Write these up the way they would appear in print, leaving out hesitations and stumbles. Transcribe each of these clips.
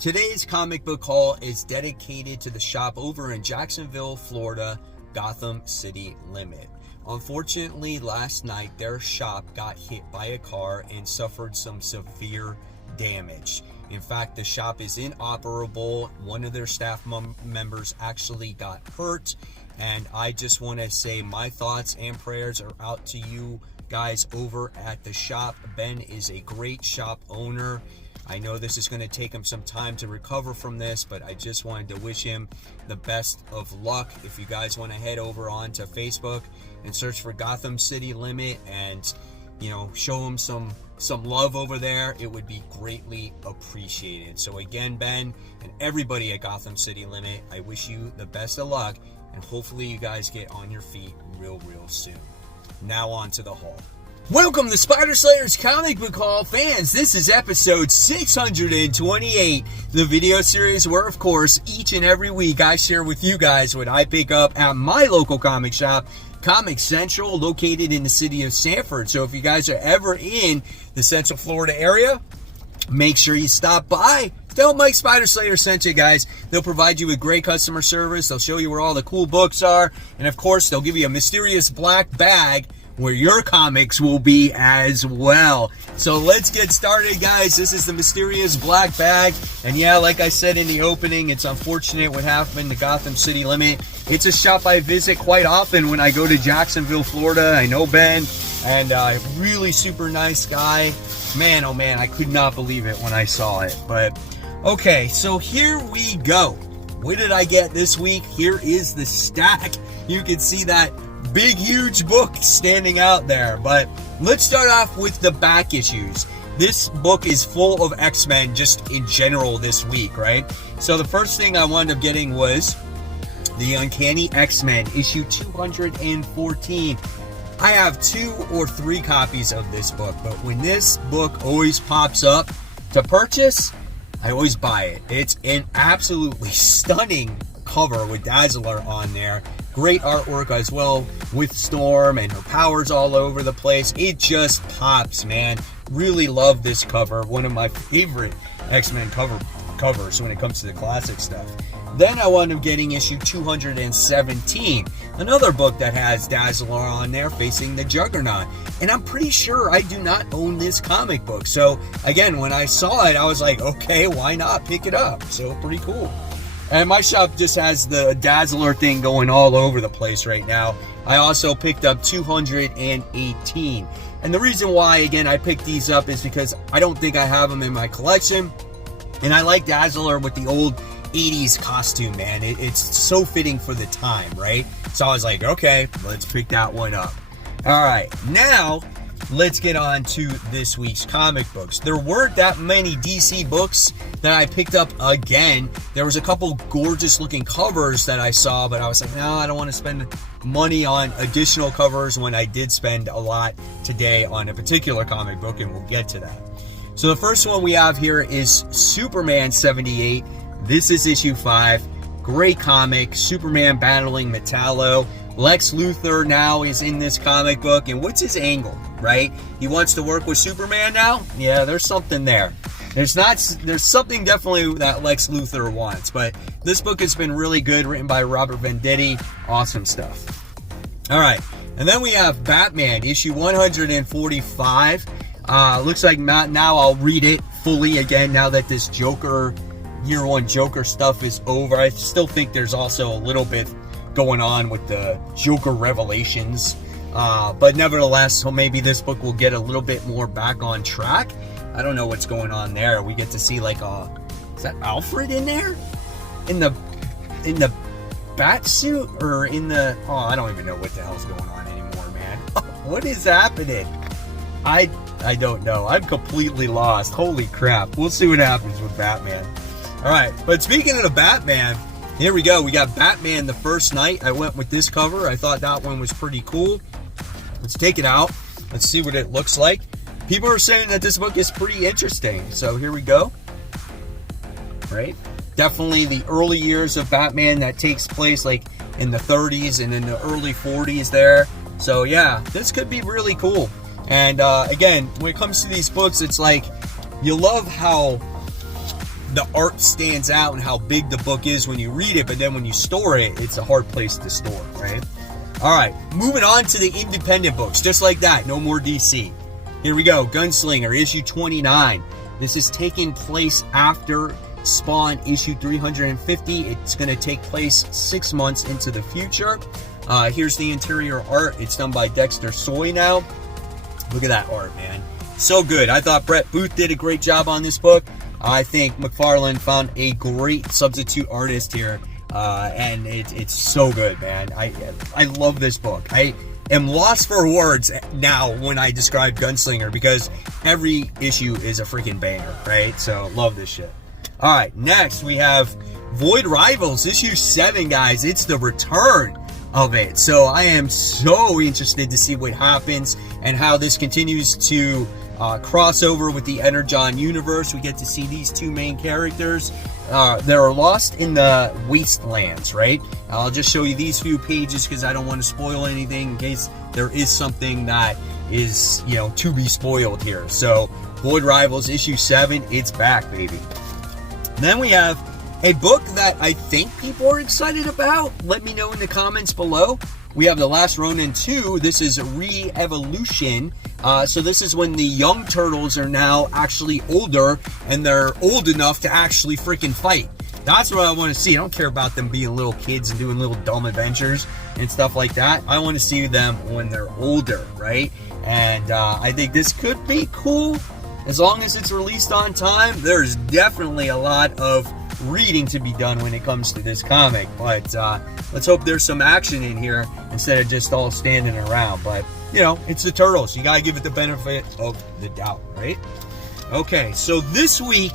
Today's comic book haul is dedicated to the shop over in Jacksonville, Florida, Gotham City Limit. Unfortunately, last night their shop got hit by a car and suffered some severe damage. In fact, the shop is inoperable. One of their staff members actually got hurt, and I just want to say my thoughts and prayers are out to you guys over at the shop. Ben is a great shop owner. I know this is going to take him some time to recover from this, but I just wanted to wish him the best of luck. If you guys want to head over onto Facebook and search for Gotham City Limit and, show him some love over there, it would be greatly appreciated. So again, Ben and everybody at Gotham City Limit, I wish you the best of luck, and hopefully you guys get on your feet real soon. Now on to the haul. Welcome to Spider Slayer's Comic Book Haul fans. This is episode 628, the video series where, of course, each and every week I share with you guys what I pick up at my local comic shop, Comic Central, located in the city of Sanford. So if you guys are ever in the Central Florida area, make sure you stop by. Tell Mike Spider Slayer sent you guys. They'll provide you with great customer service. They'll show you where all the cool books are. And of course, they'll give you a mysterious black bag where your comics will be as well. So let's get started, guys. This is the mysterious black bag. And yeah, like I said in the opening, it's unfortunate what happened to Gotham City Limit. It's a shop I visit quite often when I go to Jacksonville, Florida. I know Ben, and really super nice guy. Man, oh man, I could not believe it when I saw it. But okay, so here we go. What did I get this week? Here is the stack. You can see that big, huge book standing out there. But let's start off with the back issues. This book is full of X-Men just in general this week, right? So the first thing I wound up getting was the Uncanny X-Men, issue 214. I have 2 or 3 copies of this book, but when this book always pops up to purchase, I always buy it. It's an absolutely stunning cover with Dazzler on there. Great artwork as well with Storm and her powers all over the place. It just pops, man. Really love this cover. One of my favorite X-Men covers when it comes to the classic stuff. Then I wound up getting issue 217, another book that has Dazzler on there facing the Juggernaut. And I'm pretty sure I do not own this comic book. So again, when I saw it, I was like, okay, why not pick it up? So pretty cool. And my shop just has the Dazzler thing going all over the place right now. I also picked up 218. And the reason why, again, I picked these up is because I don't think I have them in my collection. And I like Dazzler with the old 80s costume, man. It's so fitting for the time, right? So I was like, okay, let's pick that one up. All right, now let's get on to this week's comic books. There weren't that many DC books that I picked up again. There was a couple gorgeous looking covers that I saw, but I was like, no, I don't want to spend money on additional covers when I did spend a lot today on a particular comic book, and we'll get to that. So the first one we have here is Superman 78. This is issue 5. Great comic. Superman battling Metallo. Lex Luthor now is in this comic book, and what's his angle, right? He wants to work with Superman now? Yeah, there's something there. There's something definitely that Lex Luthor wants, but this book has been really good, written by Robert Venditti. Awesome stuff. All right, and then we have Batman, issue 145. Looks like now I'll read it fully again now that this Year 1 Joker stuff is over. I still think there's also a little bit going on with the Joker revelations, but nevertheless, so maybe this book will get a little bit more back on track. I don't know what's going on there. We get to see is that Alfred in there in the bat suit, or in the I don't even know what the hell's going on anymore, man. What is happening? I don't know. I'm completely lost. Holy crap. We'll see what happens with Batman. All right, but speaking of the Batman, here we go. We got Batman the First Night. I went with this cover. I thought that one was pretty cool. Let's take it out. Let's see what it looks like. People are saying that this book is pretty interesting. So here we go. Right? Definitely the early years of Batman that takes place like in the 30s and in the early 40s there. So yeah, this could be really cool. And again, when it comes to these books, it's like you love how the art stands out and how big the book is when you read it, but then when you store it, it's a hard place to store, right? All right, moving on to the independent books, just like that, no more DC. Here we go, Gunslinger, issue 29. This is taking place after Spawn issue 350. It's going to take place 6 months into the future. Here's the interior art. It's done by Dexter Soy now. Look at that art, man. So good. I thought Brett Booth did a great job on this book. I think McFarlane found a great substitute artist here. And it's so good, man. I love this book. I am lost for words now when I describe Gunslinger, because every issue is a freaking banger, right? So love this shit. All right, next we have Void Rivals, issue 7, guys. It's the return of it. So I am so interested to see what happens and how this continues to cross over with the Energon universe. We get to see these two main characters. They're lost in the wastelands, right? I'll just show you these few pages because I don't want to spoil anything in case there is something that is, you know, to be spoiled here. So Void Rivals issue 7, it's back, baby. Then we have a book that I think people are excited about. Let me know in the comments below. We have The Last Ronin 2. This is Re-Evolution. So this is when the young turtles are now actually older, and they're old enough to actually freaking fight. That's what I want to see. I don't care about them being little kids and doing little dumb adventures and stuff like that. I want to see them when they're older, right? And I think this could be cool as long as it's released on time. There's definitely a lot of reading to be done when it comes to this comic, but let's hope there's some action in here instead of just all standing around. But you know, it's the Turtles, you gotta give it the benefit of the doubt, right? Okay, so this week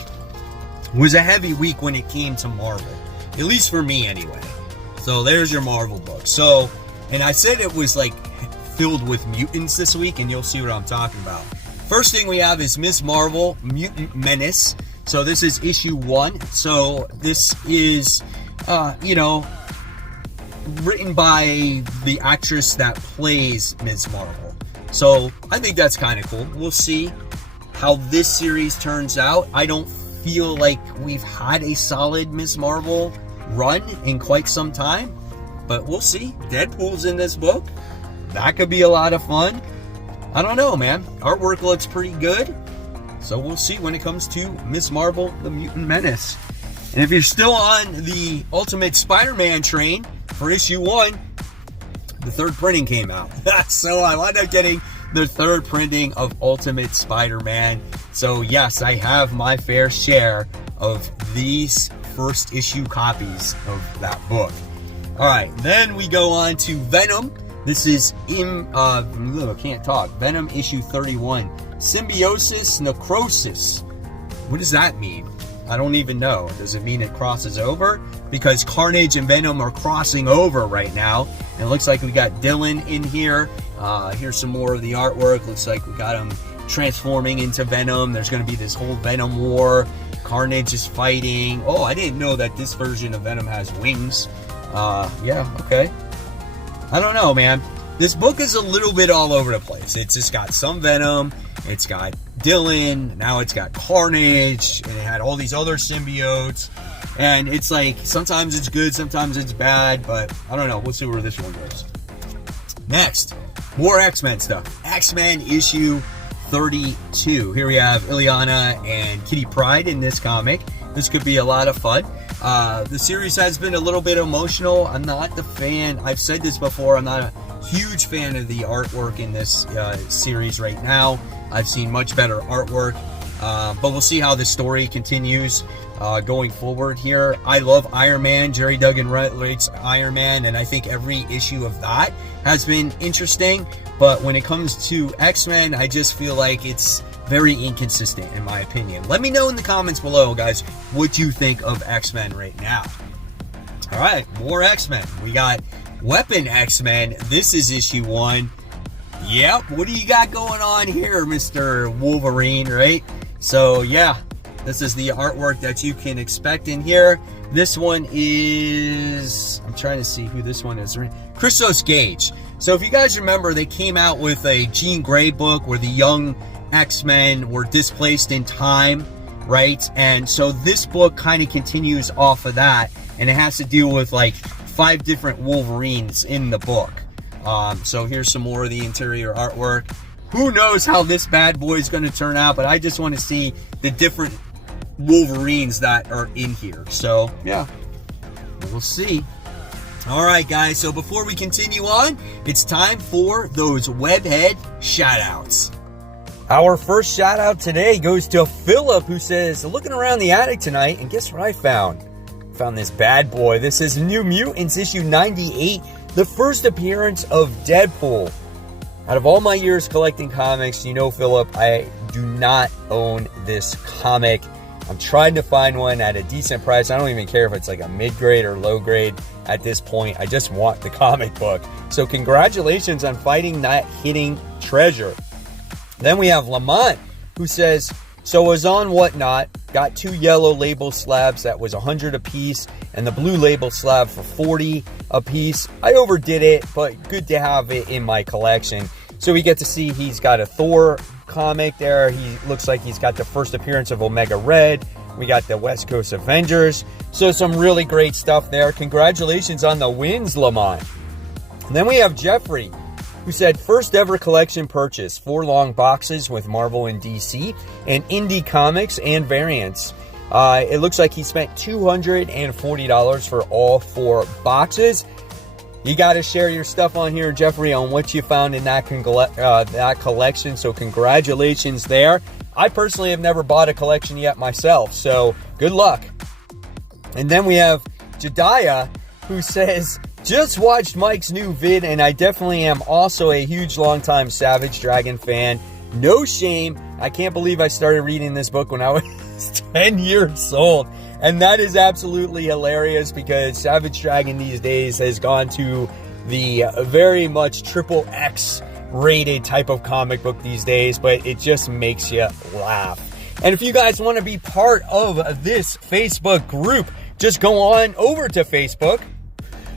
was a heavy week when it came to Marvel, at least for me anyway. So there's your Marvel book. So, and I said it was like filled with mutants this week, and you'll see what I'm talking about. First thing we have is Ms. Marvel Mutant Menace. So this is issue 1. So this is, you know, written by the actress that plays Ms. Marvel. So I think that's kind of cool. We'll see how this series turns out. I don't feel like we've had a solid Ms. Marvel run in quite some time, but we'll see. Deadpool's in this book. That could be a lot of fun. I don't know, man. Artwork looks pretty good. So we'll see when it comes to Ms. Marvel, the Mutant Menace. And if you're still on the Ultimate Spider-Man train for issue 1, the 3rd printing came out. So I wound up getting the 3rd printing of Ultimate Spider-Man. So yes, I have my fair share of these first issue copies of that book. All right, then we go on to Venom. This is can't talk. Venom issue 31. Symbiosis Necrosis. What does that mean? I don't even know. Does it mean it crosses over? Because Carnage and Venom are crossing over right now. And it looks like we got Dylan in here. Here's some more of the artwork. Looks like we got him transforming into Venom. There's going to be this whole Venom war. Carnage is fighting. Oh, I didn't know that this version of Venom has wings. Yeah, okay. I don't know, man. This book is a little bit all over the place. It's just got some Venom. It's got Dylan. Now it's got Carnage. And it had all these other symbiotes. And it's like, sometimes it's good, sometimes it's bad. But I don't know. We'll see where this one goes. Next, more X-Men stuff. X-Men issue 32. Here we have Illyana and Kitty Pryde in this comic. This could be a lot of fun. The series has been a little bit emotional. I'm not the fan. I've said this before. I'm not a huge fan of the artwork in this series right now. I've seen much better artwork. But we'll see how the story continues going forward here. I love Iron Man. Jerry Duggan writes Iron Man, and I think every issue of that has been interesting. But when it comes to X-Men, I just feel like it's very inconsistent in my opinion. Let me know in the comments below, guys, what you think of X-Men right now. All right, more X-Men. We got Weapon X-Men. This is issue 1. Yep, what do you got going on here, Mr. Wolverine, right? So yeah, this is the artwork that you can expect in here. This one is, I'm trying to see who this one is. Christos Gage. So if you guys remember, they came out with a Jean Grey book where the young X-Men were displaced in time, right? And so this book kind of continues off of that, and it has to deal with like 5 different Wolverines in the book. So here's some more of the interior artwork. Who knows how this bad boy is going to turn out, but I just want to see the different Wolverines that are in here. So yeah, we'll see. All right, guys, so before we continue on, it's time for those webhead shout-outs. Our first shout-out today goes to Philip, who says, looking around the attic tonight, and guess what I found? Found this bad boy. This is New Mutants, issue 98, the first appearance of Deadpool. Out of all my years collecting comics, you know, Philip, I do not own this comic. I'm trying to find one at a decent price. I don't even care if it's like a mid-grade or low-grade at this point. I just want the comic book. So congratulations on finding that hidden treasure. Then we have Lamont, who says, so was on Whatnot, got 2 yellow label slabs that was 100 a piece, and the blue label slab for 40 a piece. I overdid it, but good to have it in my collection. So we get to see he's got a Thor comic there. He looks like he's got the first appearance of Omega Red. We got the West Coast Avengers. So some really great stuff there. Congratulations on the wins, Lamont. And then we have Jeffrey, who said, first ever collection purchase, 4 long boxes with Marvel and DC, and indie comics and variants. It looks like he spent $240 for all 4 boxes. You got to share your stuff on here, Jeffrey, on what you found in that collection, so congratulations there. I personally have never bought a collection yet myself, so good luck. And then we have Jediah, who says, just watched Mike's new vid, and I definitely am also a huge longtime Savage Dragon fan. No shame. I can't believe I started reading this book when I was 10 years old. And that is absolutely hilarious because Savage Dragon these days has gone to the very much XXX rated type of comic book these days, but it just makes you laugh. And if you guys want to be part of this Facebook group, just go on over to Facebook.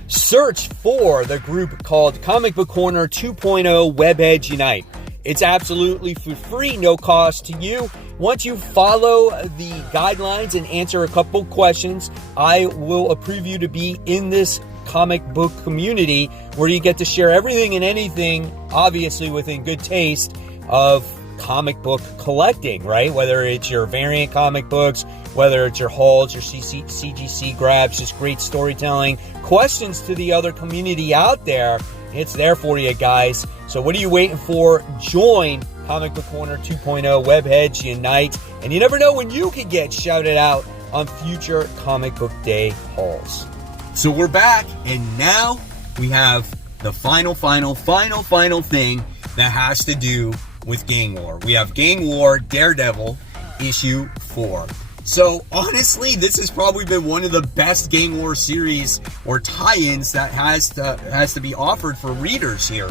Search for the group called Comic Book Corner 2.0 Webheads Unite. It's absolutely for free, no cost to you. Once you follow the guidelines and answer a couple questions, I will approve you to be in this comic book community where you get to share everything and anything, obviously within good taste, of comic book collecting, right? Whether it's your variant comic books, whether it's your hauls, your CGC grabs, just great storytelling, questions to the other community out there. It's there for you guys. So what are you waiting for? Join Comic Book Corner 2.0 Webheads Unite. And you never know when you can get shouted out on future Comic Book Day hauls. So we're back, and now we have the final thing that has to do with Gang War. We have Gang War Daredevil issue 4. So honestly, this has probably been one of the best Gang War series or tie-ins that has to be offered for readers here.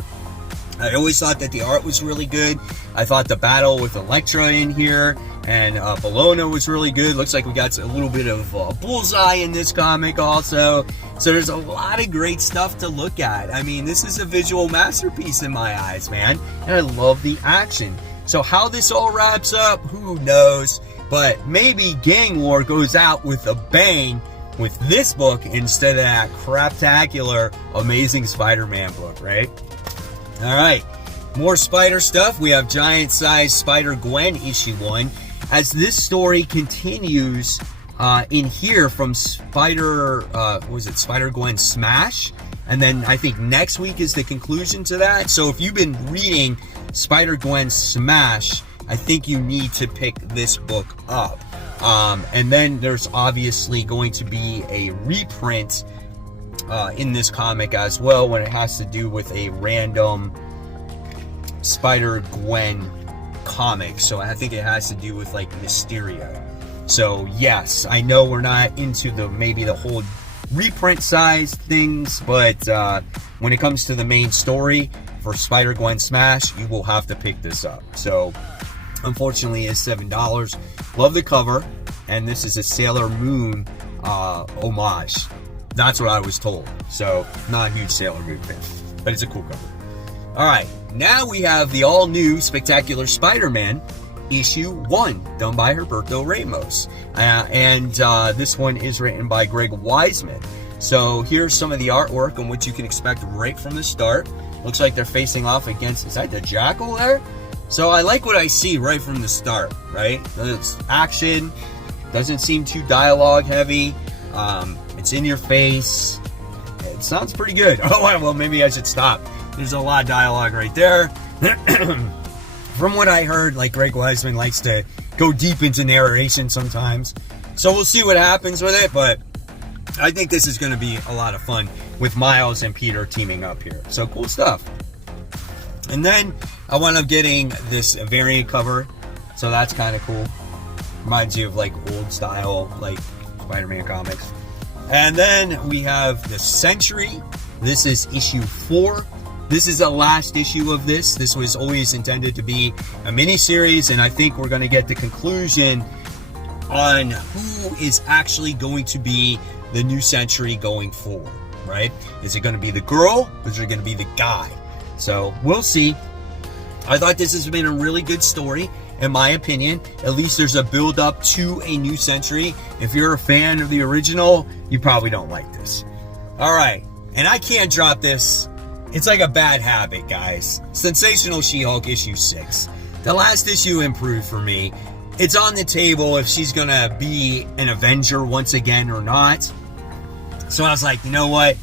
I always thought that the art was really good. I thought the battle with Elektra in here and Bologna was really good. Looks like we got a little bit of Bullseye in this comic also. So there's a lot of great stuff to look at. I mean, this is a visual masterpiece in my eyes, man. And I love the action. So how this all wraps up, who knows? But maybe Gang War goes out with a bang with this book instead of that craptacular Amazing Spider-Man book, right? Alright, more spider stuff. We have Giant Size Spider-Gwen issue 1. As this story continues in here from Spider-Gwen Smash. And then I think next week is the conclusion to that. So if you've been reading Spider-Gwen Smash, I think you need to pick this book up. And then there's obviously going to be a reprint in this comic as well when it has to do with a random Spider-Gwen comic. So I think it has to do with like Mysterio. So yes, I know we're not into maybe the whole reprint size things, but when it comes to the main story for Spider-Gwen Smash, you will have to pick this up. So unfortunately it's $7. Love the cover, and this is a Sailor Moon homage. That's what I was told. So not a huge Sailor Moon fan, but it's a cool cover. Alright, now we have the all-new Spectacular Spider-Man issue 1, done by Herberto Ramos. And this one is written by Greg Weisman. So here's some of the artwork and what you can expect right from the start. Looks like they're facing off against, is that the Jackal there? So I like what I see right from the start, right? It's action, doesn't seem too dialogue heavy. It's in your face. It sounds pretty good. Oh, well, maybe I should stop. There's a lot of dialogue right there. From what I heard, like, Greg Weisman likes to go deep into narration sometimes. So we'll see what happens with it, but I think this is going to be a lot of fun with Miles and Peter teaming up here. So cool stuff. And then I wound up getting this variant cover. So that's kind of cool. Reminds you of like old style, like Spider-Man comics. And then we have the Century. This is issue 4. This is the last issue of this. This was always intended to be a mini-series, and I think we're going to get the conclusion on who is actually going to be the new Century going forward, right? Is it going to be the girl, or is it going to be the guy? So we'll see. I thought this has been a really good story, in my opinion. At least there's a build-up to a new Century. If you're a fan of the original, you probably don't like this. All right, and I can't drop this. It's like a bad habit, guys. Sensational She-Hulk issue 6. The last issue improved for me. It's on the table if she's gonna be an Avenger once again or not. So I was like, you know what?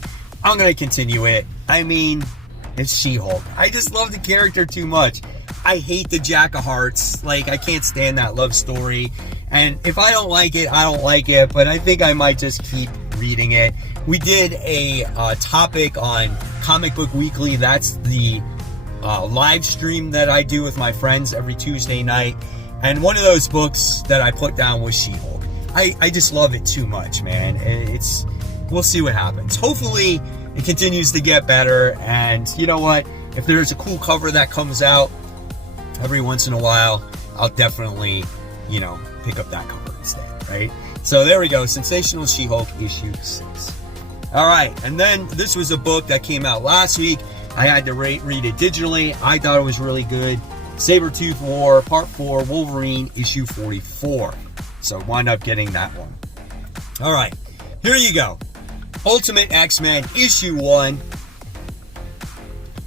I'm gonna continue it. I mean, it's She-Hulk. I just love the character too much. I hate the Jack of Hearts. Like, I can't stand that love story. And if I don't like it, I don't like it. But I think I might just keep reading it. We did a topic on Comic Book Weekly. That's the live stream that I do with my friends every Tuesday night. And one of those books that I put down was She-Hulk. I just love it too much, man. We'll see what happens. Hopefully, it continues to get better. And you know what? If there's a cool cover that comes out every once in a while, I'll definitely, pick up that cover instead, right? So there we go. Sensational She-Hulk issue 6. All right, and then this was a book that came out last week. I had to read it digitally. I thought it was really good. Sabretooth War, Part 4, Wolverine, issue 44. So wind up getting that one. All right, here you go. Ultimate X-Men, issue 1.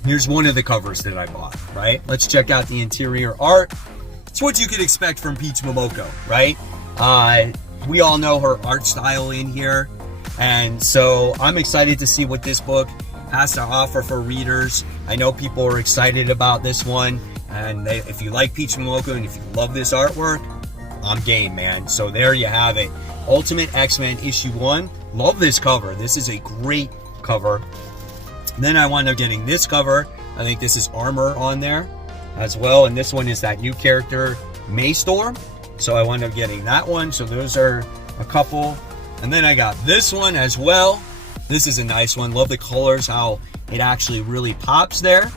Here's one of the covers that I bought, right? Let's check out the interior art. It's what you could expect from Peach Momoko, right? We all know her art style in here. And so I'm excited to see what this book has to offer for readers. I know people are excited about this one. And if you like Peach Momoko and if you love this artwork, I'm game, man. So there you have it. Ultimate X-Men issue 1. Love this cover. This is a great cover. Then I wound up getting this cover. I think this is Armor on there as well. And this one is that new character, Maystorm. So I wound up getting that one. So those are a couple. And then I got this one as well. This is a nice one. Love the colors, how it actually really pops there.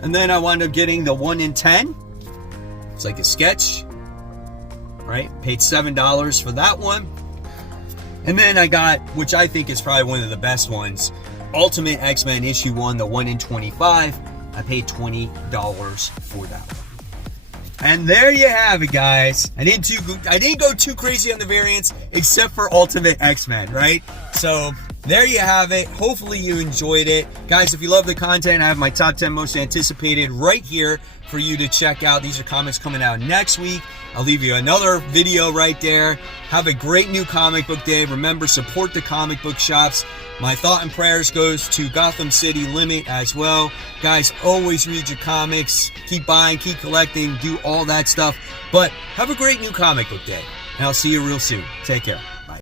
And then I wound up getting the 1 in 10. It's like a sketch, right? Paid $7 for that one. And then I got, which I think is probably one of the best ones, Ultimate X-Men issue 1, the 1 in 25. I paid $20 for that one. And there you have it, guys. I didn't go too crazy on the variants, except for Ultimate X-Men, right? So there you have it. Hopefully you enjoyed it. Guys, if you love the content, I have my top 10 most anticipated right here for you to check out. These are comics coming out next week. I'll leave you another video right there. Have a great new comic book day. Remember, support the comic book shops. My thought and prayers goes to Gotham City Limit as well. Guys, always read your comics. Keep buying, keep collecting, do all that stuff. But have a great new comic book day. And I'll see you real soon. Take care.